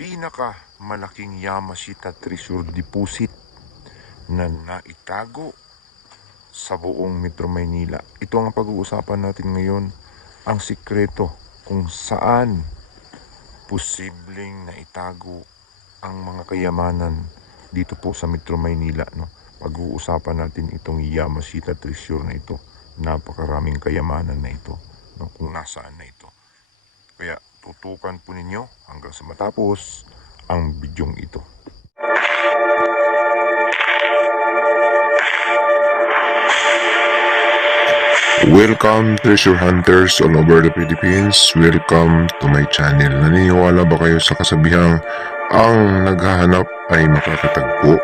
pinakamalaking Yamashita Treasure Deposit na naitago sa buong Metro Maynila. Ito ang pag-uusapan natin ngayon, ang sikreto kung saan posibleng naitago ang mga kayamanan dito po sa Metro Maynila. Pag-uusapan natin itong Yamashita Treasure na ito. Napakaraming kayamanan na ito, kung nasaan na ito. Kaya tutukan po ninyo hanggang sa matapos ang bidyong ito. Welcome treasure hunters all over the Philippines. Welcome to my channel. Naniniwala ba kayo sa kasabihang ang naghahanap ay makakatagpo?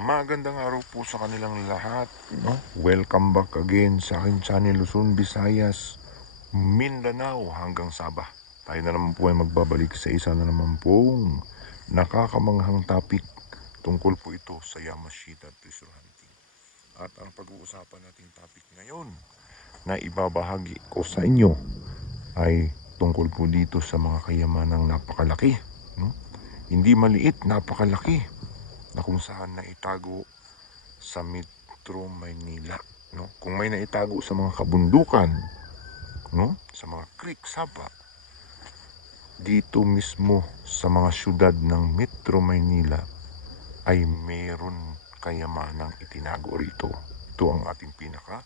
Magandang araw po sa kanilang lahat. Welcome back again sa aking channel Luzon, Visayas, Mindanao hanggang Sabah. Tayo na naman po ay magbabalik sa isa na naman pong nakakamanghang topic. Tungkol po ito sa Yamashita Treasure Hunting. At ang pag-uusapan nating topic ngayon na ibabahagi ko sa inyo ay tungkol po dito sa mga kayamanang napakalaki. Hindi maliit, napakalaki na kung saan naitago sa Metro Maynila. Kung may naitago sa mga kabundukan, sa mga creek, sapa, dito mismo sa mga syudad ng Metro Maynila ay meron kayamanang itinago rito. Ito ang ating pinaka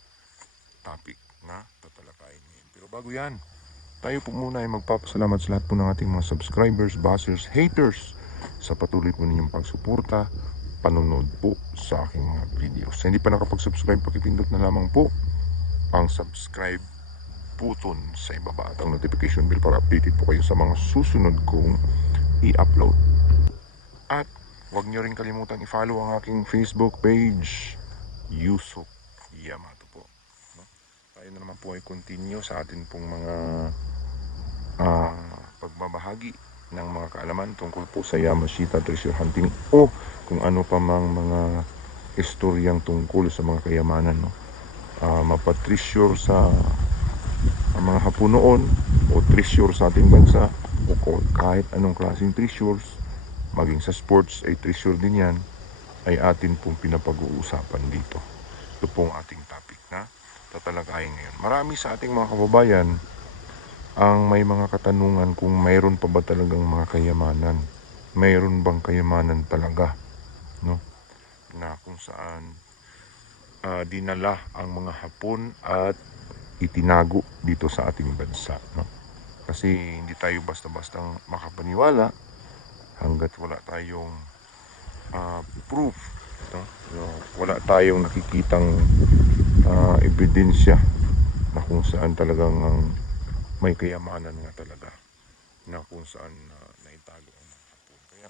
topic na tatalakayin ngayon. Pero bago yan, tayo po muna ay magpapasalamat sa lahat po ng ating mga subscribers, bashers, haters sa patuloy po ninyong pagsuporta, panonood po sa aking mga videos. Sa hindi pa nakapag-subscribe, pakipindot na lamang po ang subscribe button sa ibaba at ang notification bell para updated po kayo sa mga susunod kong i-upload. At huwag nyo rin kalimutang i-follow ang aking Facebook page, Yusuf Yamato po. Tayo na naman po ay continue sa atin pong mga pagbabahagi ng mga kaalaman tungkol po sa Yamashita Treasure Hunting o kung ano pa mang mga istoryang tungkol sa mga kayamanan. Mapatreasure sa mga hapon noon o treasure sa ating bansa o kahit anong klaseng treasures, maging sa sports ay treasure din yan, ay atin pong pinapag-uusapan dito. Ito pong ating topic na tatalakayin ngayon. Marami sa ating mga kababayan ang may mga katanungan kung mayroon pa ba talagang mga kayamanan. Mayroon bang kayamanan talaga, na kung saan dinala ang mga Hapon at itinago dito sa ating bansa. Kasi hindi tayo basta-bastang makapaniwala hanggat wala tayong proof. Wala tayong nakikitang ebidensya na kung saan talagang may kayamanan nga talaga na kung saan naitago ang mga Hapon. Kaya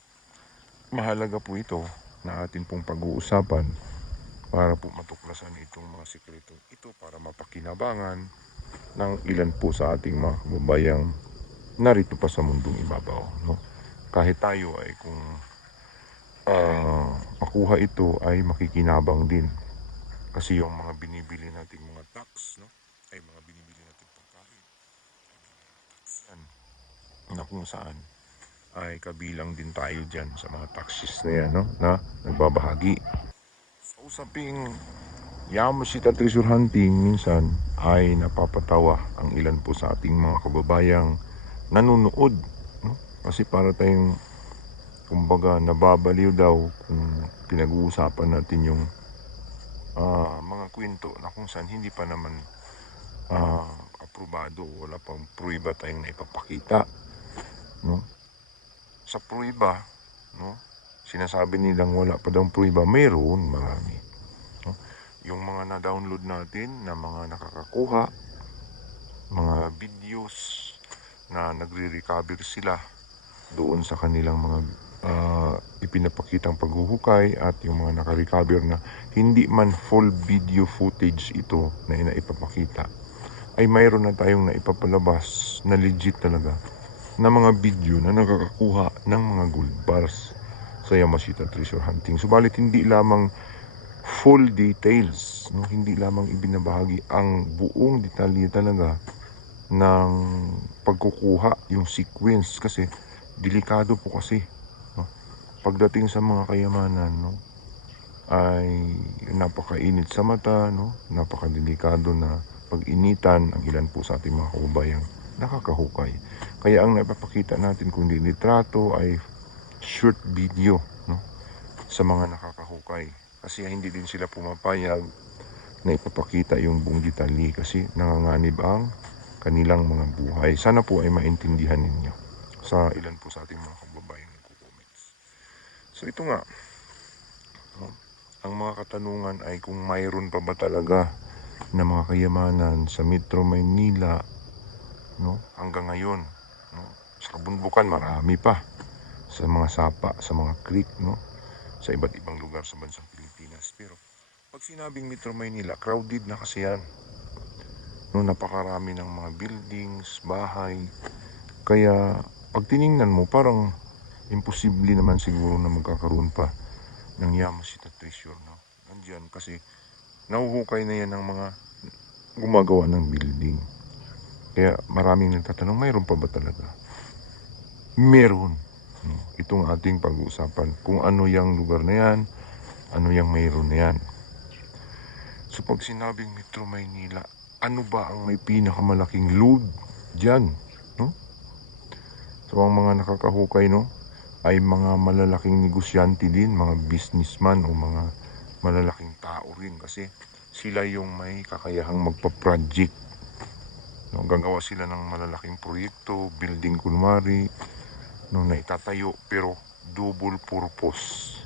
mahalaga po ito na atin pong pag-uusapan para po matuklasan itong mga sikreto ito para mapakinabangan ng ilan po sa ating mga kababayang narito pa sa mundong ibabaw. Kahit tayo ay kung makuha ito ay makikinabang din. Kasi yung mga binibili nating mga tax, ay mga binibili nating pagkain. Yan, na kung saan ay kabilang din tayo dyan sa mga taxes na yan, na nagbabahagi. Sa usaping Yamashita Treasure Hunting, minsan ay napapatawa ang ilan po sa ating mga kababayang nanonood. Kasi para tayong, kumbaga, nababaliw daw kung pinag-uusapan natin yung mga kwento na kung saan hindi pa naman aprobado, wala pang pruiba tayong naipapakita. Sa pruiba, sinasabi nilang wala pa daw pruiba, mayroon marami. Yung mga na-download natin na mga nakakakuha, mga videos na nagre-recover sila doon sa kanilang mga ipinapakitang paghuhukay at yung mga naka-recover na hindi man full video footage ito na inaipapakita, ay mayroon na tayong naipapalabas na legit talaga na mga video na nakakakuha ng mga gold bars sa Yamashita Treasure Hunting. Subalit hindi lamang full details, no? Hindi lamang ibinabahagi ang buong detalye talaga ng pagkukuha, yung sequence, kasi delikado po kasi, no? Pagdating sa mga kayamanan, no, ay napakainit sa mata, no? Napakadelikado na pag-initan ang ilan po sa ating mga kababayang nakakahukay. Kaya ang napapakita natin kung di litrato ay short video, no, sa mga nakakahukay. Kasi hindi din sila pumapayag na ipapakita yung buong detalye kasi nanganganib ang kanilang mga buhay. Sana po ay maintindihan ninyo sa ilan po sa ating mga kababayang nagko-comments. So ito nga, no, ang mga katanungan ay kung mayroon pa ba talaga na mga kayamanan sa Metro Maynila, no, hanggang ngayon, no, sa kabunbukan marami pa, sa mga sapa, sa mga creek, no, sa iba't ibang lugar sa bansang Pilipinas. Pero pag sinabing Metro Maynila, crowded na kasi yan, no, napakarami ng mga buildings, bahay, kaya pag tiningnan mo parang imposible naman siguro na magkakaroon pa ng Yamashita Treasure, no? Nandiyan kasi nahuhukay na yan ng mga gumagawa ng building. Kaya maraming nagtatanong, mayroon pa ba talaga? Meron. No? Itong ating pag-uusapan kung ano yung lugar na yan, ano yung mayroon na yan. So pag sinabing Metro Maynila, ano ba ang may pinakamalaking load dyan? No? So ang mga nakakahukay, no, ay mga malalaking negosyante din, mga businessman o mga malalaking tao rin kasi sila yung may kakayahang magpa-project. No, gagawa sila ng malalaking proyekto, building kunwari, no, na itatayo pero double purpose.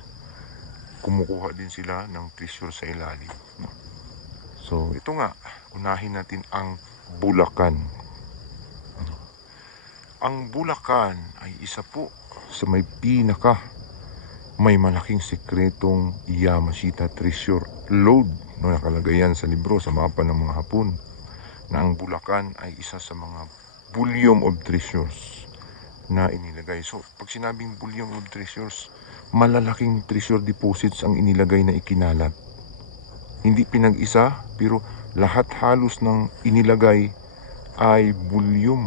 Kumukuha din sila ng treasure sa ilalim. No? So ito nga, unahin natin ang Bulacan. Ang Bulacan ay isa po sa may may malaking sekretong Yamashita Treasure Lode, no, nakalagay yan sa libro, sa mapa ng mga Hapon, na ang Bulacan ay isa sa mga volume of treasures na inilagay. So pag sinabing volume of treasures, malalaking treasure deposits ang inilagay na ikinalat. Hindi pinag-isa, pero lahat halos ng inilagay ay volume,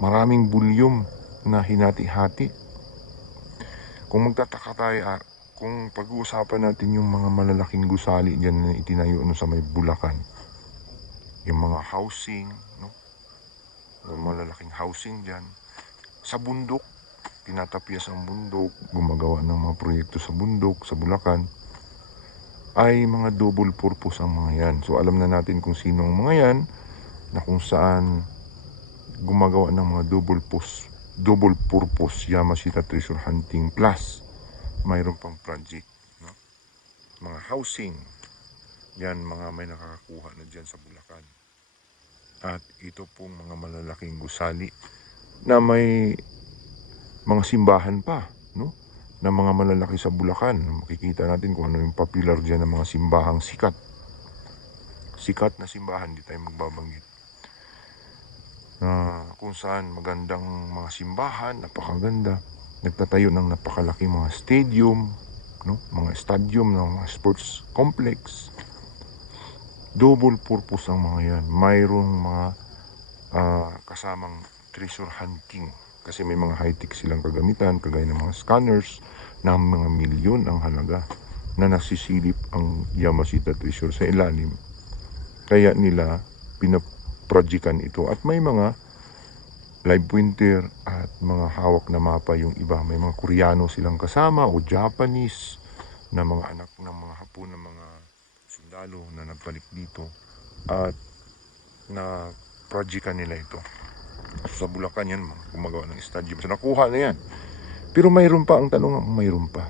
maraming volume na hinati-hati. Kung magtataka tayo, kung pag-uusapan natin yung mga malalaking gusali dyan na itinayo no, sa may Bulacan, yung mga housing, no, yung malalaking housing dyan, sa bundok, tinatapyas ang bundok, gumagawa ng mga proyekto sa bundok, sa Bulacan, ay mga double purpose ang mga yan. So alam na natin kung sino ang mga yan, na kung saan gumagawa ng mga double purpose Yamashita Treasure Hunting plus mayroon pang project, no? Mga housing yan, mga may nakakakuha na dyan sa Bulacan. At ito pong mga malalaking gusali na may mga simbahan pa, no, na mga malalaki sa Bulacan. Makikita natin kung ano yung popular dyan ng mga simbahang sikat na simbahan, di tayo magbabanggit, na kung saan magandang mga simbahan, napakaganda, nagtatayo ng napakalaking mga stadium, no, mga stadium ng mga sports complex. Double purpose ang mga yan. Mayroong mga kasamang treasure hunting kasi may mga high-tech silang kagamitan, kagaya ng mga scanners na mga milyon ang halaga na nasisilip ang Yamashita Treasure sa ilalim. Kaya nila pinaprojectan ito, at may mga live pointer at mga hawak na mapa yung iba. May mga Koreano silang kasama o Japanese na mga anak ng mga Hapon, ng mga sundalo na nagbalik dito at na projectan nila ito. Sa Bulacan yan, gumagawa ng stadium. So nakuha na yan. Pero mayroon pa, ang tanong, mayroon pa.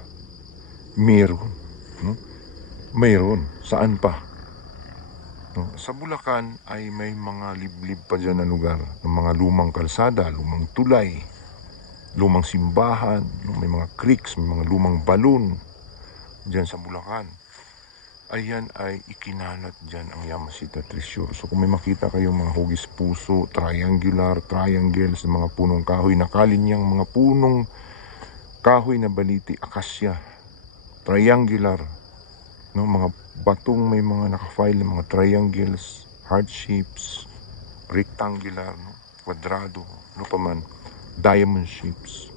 Mayroon. No? Mayroon. Saan pa? No? Sa Bulacan ay may mga liblib pa dyan na lugar. Ng mga lumang kalsada, lumang tulay, lumang simbahan, no? May mga creeks, may mga lumang balon dyan sa Bulacan. Ayan ay ikinalat dyan ang Yamashita Treasure. So kung may makita kayong mga hugis puso, triangles, mga punong kahoy na kalinyang, mga punong kahoy na baliti, akasya, triangular, no, mga batong may mga nakafile, mga triangles, heart shapes, rectangular, no, kwadrado, ano pa man, diamond shapes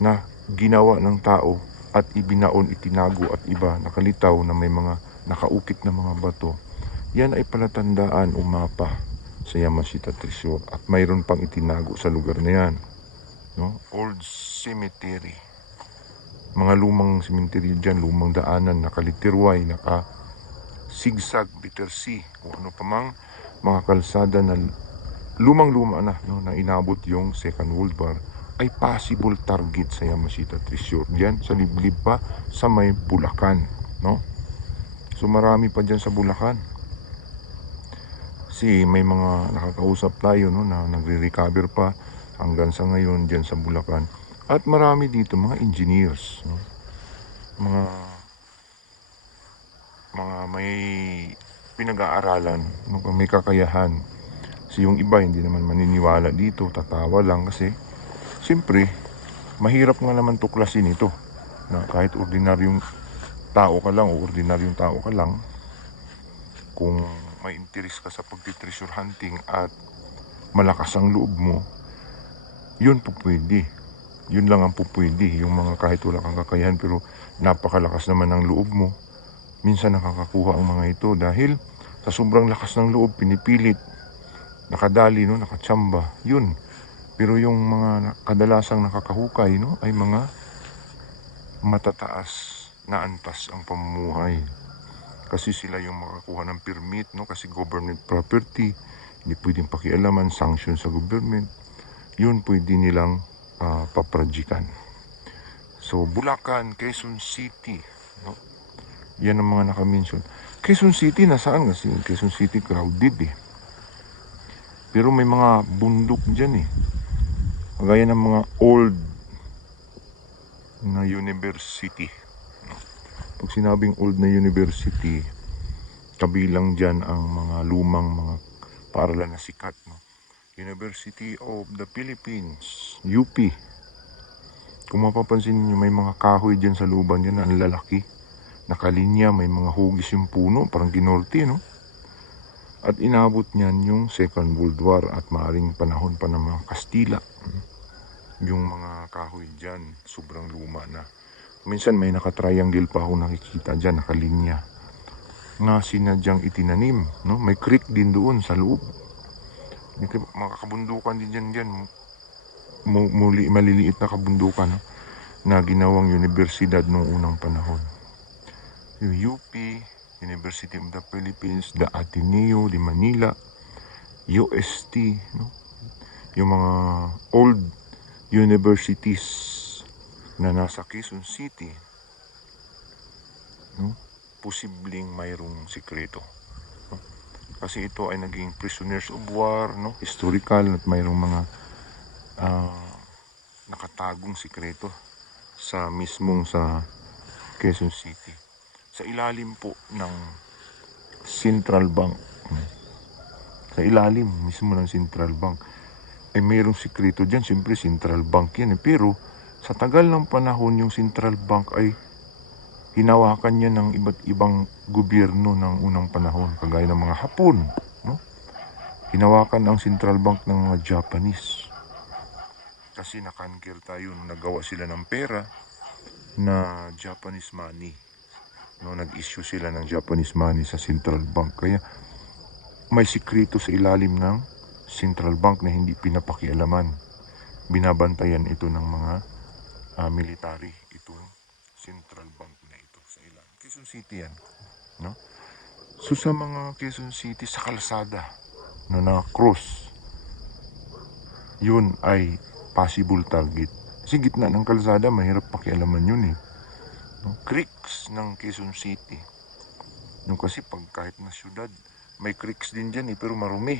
na ginawa ng tao at ibinaon, itinago at iba nakalitaw na may mga nakaukit na mga bato. Yan ay palatandaan o mapa sa Yamashita Treasure at mayroon pang itinago sa lugar na yan, no? Old cemetery, mga lumang cemetery dyan, lumang daanan, nakalitirway, naka zigzag, bitter sea, o ano pa mang mga kalsada na lumang-luma na, no, na inabot yung Second World War, ay possible target sa Yamashita Treasure. Diyan sa liblib pa sa may Bulacan, no? So marami pa diyan sa Bulacan. Kasi may mga nakakausap tayo, no, na nagre-recover pa hanggang sa ngayon diyan sa Bulacan. At marami dito mga engineers, no? Mga may pinag-aaralan, no, may kakayahan. Kasi yung iba hindi naman maniniwala dito, tatawa lang kasi siyempre mahirap nga naman tuklasin ito na kahit ordinaryong tao ka lang o ordinaryong tao ka lang, kung may interes ka sa pagti-treasure hunting at malakas ang loob mo, yun po pwede. Yun lang ang po pwede. Yung mga kahit wala kang kakayahan pero napakalakas naman ang loob mo, minsan nakakakuha ang mga ito dahil sa sobrang lakas ng loob, pinipilit, nakadali, no, nakatsamba, yun. Pero yung mga kadalasang nakakahukay, no, ay mga matataas na antas ang pamumuhay. Kasi sila yung makakuha ng permit, no, kasi government property, hindi pwedeng pakialaman, sanction sa government. Yun pwede nilang paprajikan. So Bulacan, Quezon City, no, yan ang mga nakamention. Quezon City, nasaan kasi? Quezon City crowded eh. Pero may mga bundok dyan eh. Kagaya ng mga old na university. Pag sinabing old na university, kabilang dyan ang mga lumang mga paaralan na sikat. No? University of the Philippines, UP. Kung mapapansin niyo, may mga kahoy dyan sa looban dyan na ang lalaki. Nakalinya, may mga hugis yung puno, parang ginorte, no? At inabot niyan yung Second World War at maaring panahon pa ng mga Kastila. Yung mga kahoy dyan, sobrang luma na. Minsan may naka-triangle pa ako nakikita dyan, nakalinya. Na sinadyang itinanim, no? May creek din doon sa loob. Makakabundukan din dyan. Muli, maliliit na kabundukan, no? Na ginawang universidad noong unang panahon. Yung UP, University of the Philippines, the Ateneo de Manila, UST, no? Yung mga old universities na nasa Quezon City, no? Posibleng mayroong sikreto, no? Kasi ito ay naging prisoners of war, no? Historical at mayroong mga nakatagong sikreto sa mismong sa Quezon City. Sa ilalim po ng Central Bank, sa ilalim mismo ng Central Bank, ay mayroong sikreto dyan. Siyempre Central Bank yan eh. Pero sa tagal ng panahon, yung Central Bank ay hinawakan niya ng iba't ibang gobyerno ng unang panahon, kagaya ng mga Hapon, no? Hinawakan ang Central Bank ng mga Japanese kasi nakankil tayo, nagawa sila ng pera na Japanese money, no? Nag-issue sila ng Japanese money sa Central Bank, kaya may sikreto sa ilalim ng Central Bank na hindi pinapakialaman. Binabantayan ito ng mga military, itong Central Bank na ito sa ilalim. Quezon City yan, no? So sa mga Quezon City, sa kalsada na na-cross, yun ay possible target. Kasi gitna ng kalsada, mahirap pakialaman yun eh. No? Creeks ng Quezon City. No, kasi pag kahit na syudad, may creeks din dyan eh, pero marumi.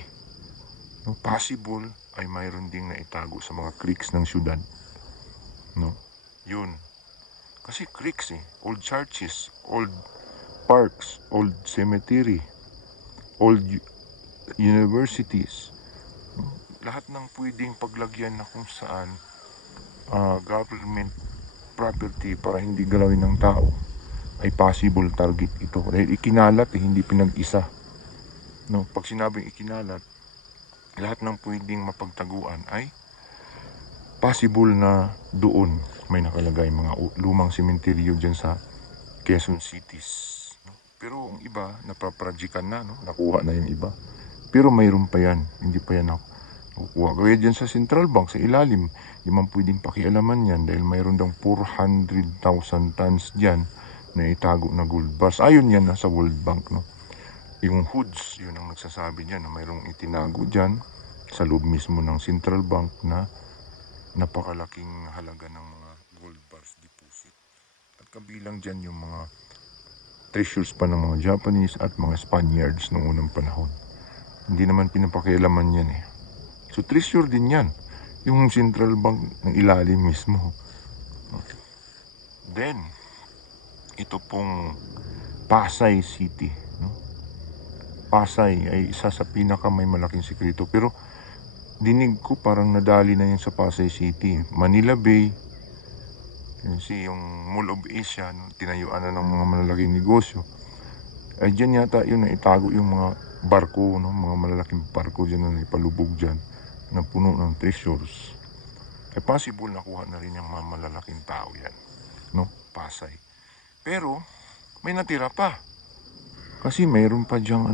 No, possible ay mayroon ding naitago sa mga creeks ng syudad. No, yun. Kasi creeks eh, old churches, old parks, old cemetery, old universities. No? Lahat ng pwedeng paglagyan na kung saan government property para hindi galawin ng tao ay possible target ito. Dahil ikinalat, hindi pinag-isa. No? Pag sinabing ikinalat, lahat ng pwedeng mapagtaguan ay possible na doon may nakalagay mga lumang sementeryo dyan sa Quezon City. No? Pero ang iba, napaprajikan na, no? Nakuha na yung iba. Pero mayroon pa yan, hindi pa yan nakukuha. Kaya dyan sa Central Bank, sa ilalim, di man pwedeng pakialaman yan dahil mayroon daw 400,000 tons dyan na itago na gold bars. Ayon yan sa World Bank. No? Yung hoods, yun ang nagsasabi dyan na mayroong itinago dyan sa loob mismo ng Central Bank na napakalaking halaga ng mga gold bars deposit. At kabilang dyan yung mga treasures pa ng mga Japanese at mga Spaniards noong unang panahon. Hindi naman pinapakialaman yan eh. So treasure din yan. Yung Central Bank ng ilalim mismo. Then, ito pong Pasay City. No? Pasay ay isa sa pinaka may malaking sekreto. Pero dinig ko parang nadali na yun sa Pasay City. Manila Bay, yung Mall of Asia, no? Tinayuan na ng mga malalaking negosyo. Ay dyan yata yun na itago yung mga barko, no? Mga malalaking barko dyan na ipalubog dyan na puno ng treasures. Ay possible nakuha na rin yung mga malalaking tao yan, no? Pasay. Pero may natira pa. Kasi mayroon pa dyang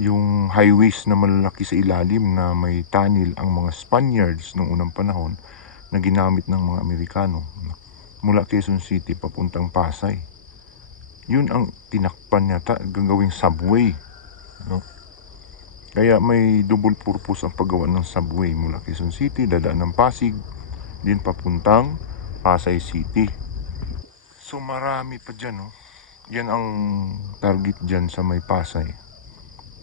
yung highways na malalaki sa ilalim na may tunnel ang mga Spaniards noong unang panahon na ginamit ng mga Amerikano mula Quezon City papuntang Pasay. Yun ang tinakpan yata, gagawing subway. No? Kaya may double purpose ang paggawa ng subway mula Quezon City, dadaan ng Pasig, din papuntang Pasay City. So marami pa dyan, no? Yan ang target dyan sa may Pasay.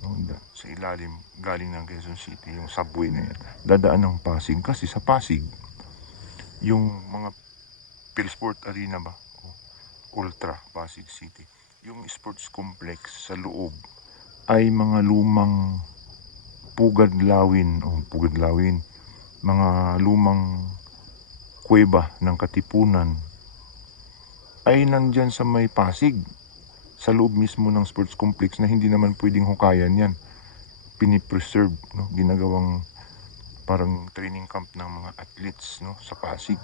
No? Sa ilalim, galing ng Quezon City, yung subway na yan. Dadaan ng Pasig kasi sa Pasig, yung mga Philsport Arena ba? Ultra, Pasig City. Yung sports complex sa loob ay mga lumang pugadlawin, mga lumang kuweba ng Katipunan ay nandyan sa may Pasig, sa loob mismo ng sports complex na hindi naman pwedeng hukayan yan. Pinipreserve, no? Ginagawang parang training camp ng mga athletes, no? Sa Pasig.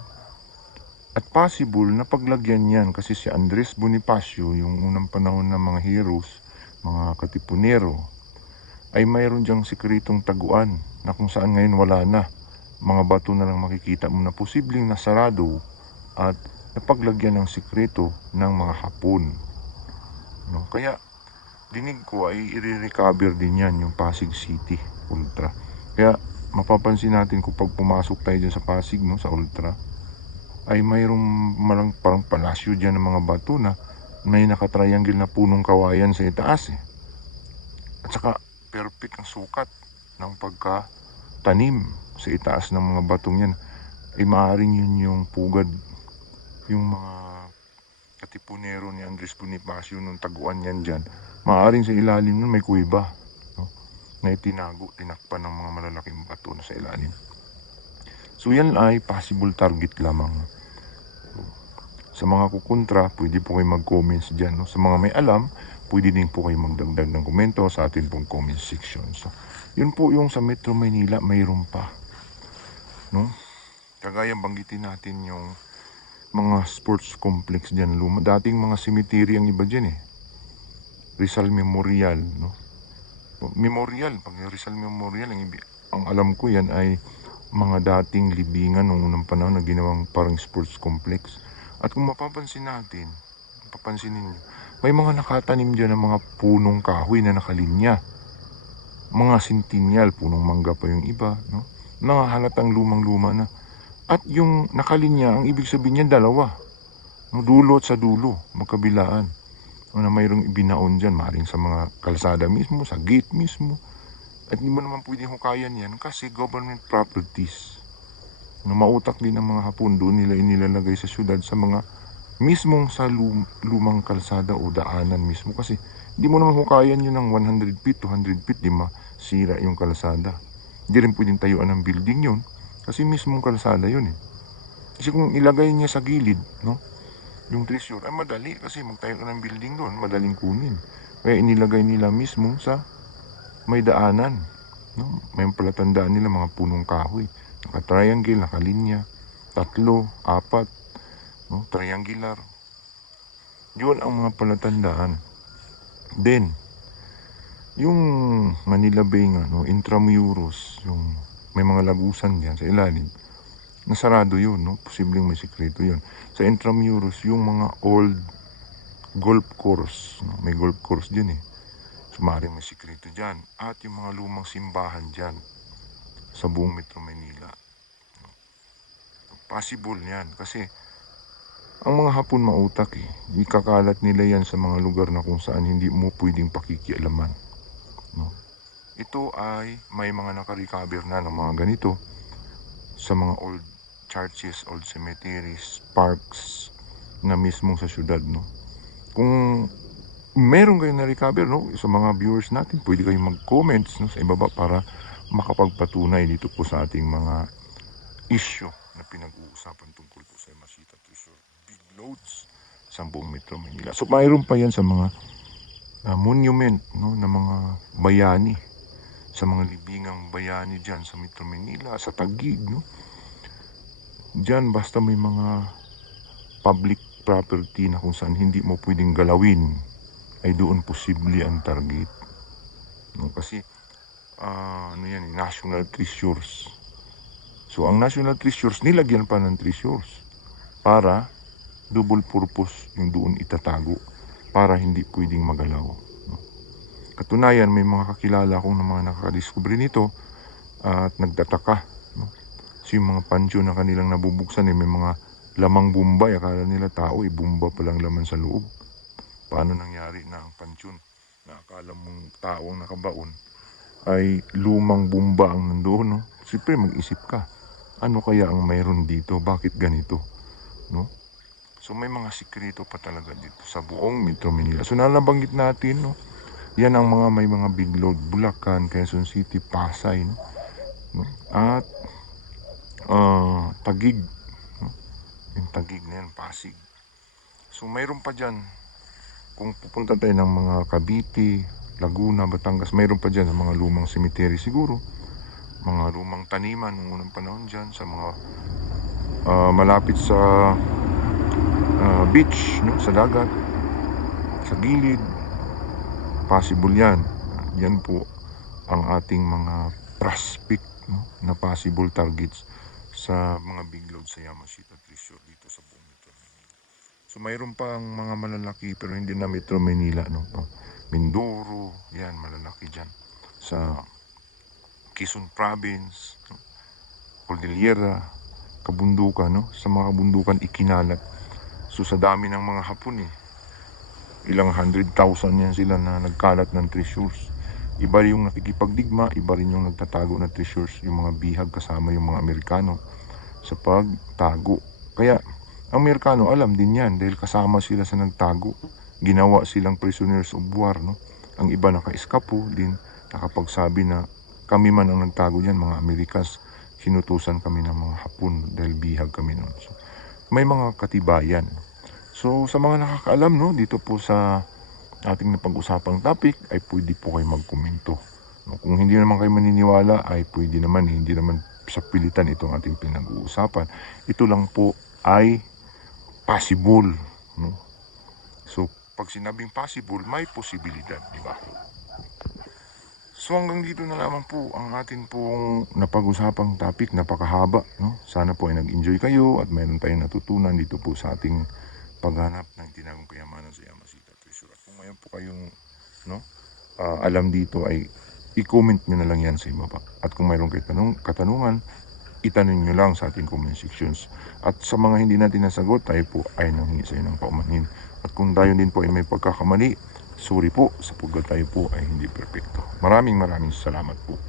At possible na paglagyan yan kasi si Andres Bonifacio, yung unang panahon ng mga heroes, mga katipunero, ay mayroon diyang sikretong taguan na kung saan ngayon wala na. Mga bato na lang makikita mo na posibleng nasarado at napaglagyan ng sikreto ng mga Hapon. No? Kaya dinig ko ay i-recover din yan yung Pasig City Ultra. Kaya mapapansin natin kung pag pumasok tayo dyan sa Pasig, no, sa Ultra, ay mayroong parang palasyo dyan ng mga bato na may nakatriangle na punong kawayan sa itaas eh. At saka perfect ang sukat ng pagkatanim sa itaas ng mga batong yan. Ay maaaring yun yung pugad, yung mga katipunero ni Andres Bonifacio nung taguan yan dyan. Maaaring sa ilalim nun may kuweba, no? Na itinago, tinakpan ng mga malalaking bato na sa ilalim. So yan ay possible target lamang. Sa mga kukontra, pwede po kayo mag-comments dyan. No? Sa mga may alam, pwede din po kayo magdagdag ng komento sa atin pong comment section. So, yun po yung sa Metro Manila, mayroon pa. No? Kagaya banggitin natin yung mga sports complex dyan. Dating mga cemetery ang iba dyan eh. Rizal Memorial. No? Memorial, pag Rizal Memorial, ang alam ko yan ay mga dating libingan noong unang panahon na ginawang parang sports complex. At kung mapapansin natin, papansinin nyo, may mga nakatanim dyan ng mga punong kahoy na nakalinya. Mga sintinyal, punong mangga pa yung iba, no? Nakahalatang lumang-luma na. At yung nakalinya, ang ibig sabihin niya dalawa. No? Dulo at sa dulo, magkabilaan. Na mayroong ibinaon dyan, maaaring sa mga kalsada mismo, sa gate mismo. At hindi mo naman pwedeng hukayan yan kasi government properties. No, mautak din ang mga Hapon, doon nila inilalagay sa syudad sa mga mismong sa lumang kalsada o daanan mismo kasi hindi mo naman hukayan yun ng 100 feet, 200 feet, di masira yung kalsada. Hindi rin pwedeng tayuan ng building yun kasi mismong kalsada yun eh. Kasi kung ilagay niya sa gilid, no, yung treasure ay madali kasi magtayo ka ng building doon, madaling kunin. Kaya inilagay nila mismo sa may daanan. No? May palatandaan nila mga punong kahoy. Naka-triangle, nakalinya, 3, 4, no? Triangular. Yun ang mga palatandaan. Then, yung Manila Bay nga, no? Intramuros, yung may mga lagusan diyan sa ilalim. Nasarado yun, no? Posibleng may sikreto yun. Sa Intramuros, yung mga old golf course, no? May golf course din eh. Sumari may sikreto dyan. At yung mga lumang simbahan dyan sa buong Metro Manila. Possible yan kasi ang mga Hapon mautak eh. Ikakalat nila yan sa mga lugar na kung saan hindi mo pwedeng pakikialaman. No? Ito ay may mga nakarecover na ng mga ganito sa mga old churches, old cemeteries, parks na mismo sa syudad. No? Kung meron kayong na-recover, no, sa mga viewers natin, pwede kayong mag-comments, no, sa ibaba para makapagpatunay dito po sa ating mga issue na pinag-uusapan tungkol po sa Yamashita Treasure Big Loads sa buong Metro Manila. So mayroon pa yan sa mga monument, no, na mga bayani, sa mga libingang bayani dyan sa Metro Manila, sa Taguig, no. Dyan basta may mga public property na kung saan hindi mo pwedeng galawin, ay doon posible ang target. No, kasi ano yan, national treasures. So ang national treasures, nilagyan pa ng treasures para double purpose yung doon itatago para hindi pwedeng magalaw. No? Katunayan, may mga kakilala akong na mga nakakadiscover nito at nagtataka. No? So yung mga pansyo na kanilang nabubuksan may mga lamang bumbay. Akala nila tao, bumba palang laman sa loob. Paano nangyari na ang pansyon na akala mong tao ang nakabaon ay lumang bumba ang nandoon, no? Siyempre mag-isip ka, ano kaya ang mayroon dito? Bakit ganito? No? So may mga sikreto pa talaga dito sa buong Metro Manila. So nalabanggit natin, no? Yan ang mga may mga big load, Bulacan, Quezon City, Pasay, no? At Taguig, no? Yung Taguig na yan, Pasig. So mayroon pa dyan, kung pupunta tayo ng mga Cavite, Laguna, Batangas, mayroon pa dyan ang mga lumang cemetery siguro, mga lumang taniman ng unang panahon dyan, sa mga malapit sa beach, no? Sa dagat, sa gilid, possible yan. Yan po ang ating mga prospect, no? Na possible targets sa mga big load sa Yamashita Treasure dito sa buong Metro Manila. So mayroon pang mga malalaki pero hindi na Metro Manila, no? Mindoro, yan, malalaki dyan. Sa Quezon Province, no? Cordillera, kabundukan, no? Sa mga kabundukan ikinalat. So sa dami ng mga Hapon ilang 100,000 yan sila na nagkalat ng treasures. Iba yung nakikipagdigma, iba rin yung nagtatago ng treasures, yung mga bihag kasama yung mga Amerikano sa pagtago. Kaya ang Amerikano alam din yan dahil kasama sila sa nagtago. Ginawa silang prisoners of war, no? Ang iba naka-eskapo din, nakapagsabi na kami man ang nagtago yan, mga Amerikas, sinutusan kami ng mga Hapon dahil bihag kami noon. So, may mga katibayan. So sa mga nakakaalam, no, dito po sa ating napag-usapang topic ay pwede po kayo magkomento. No, kung hindi naman kayo maniniwala ay pwede naman, hindi naman sa pilitan itong ating pinag-uusapan. Ito lang po ay possible, no? So pag sinabing possible, may posibilidad, di ba? So hanggang dito na lamang po ang atin pong napag-usapang topic, napakahaba, no? Sana po ay nag-enjoy kayo at mayroon tayong natutunan dito po sa ating paghanap ng tinagong kayamanan sa Yamashita Treasure. At kung ngayon po kayong alam dito ay i-comment nyo na lang yan sa ibaba. At kung mayroon kayong katanungan, itanong nyo lang sa ating comment sections. At sa mga hindi natin nasagot, tayo po ay nanghingi sa inyo ng paumanhin. At kung tayo din po ay may pagkakamali, sorry po sapagkat tayo po ay hindi perfecto. Maraming salamat po.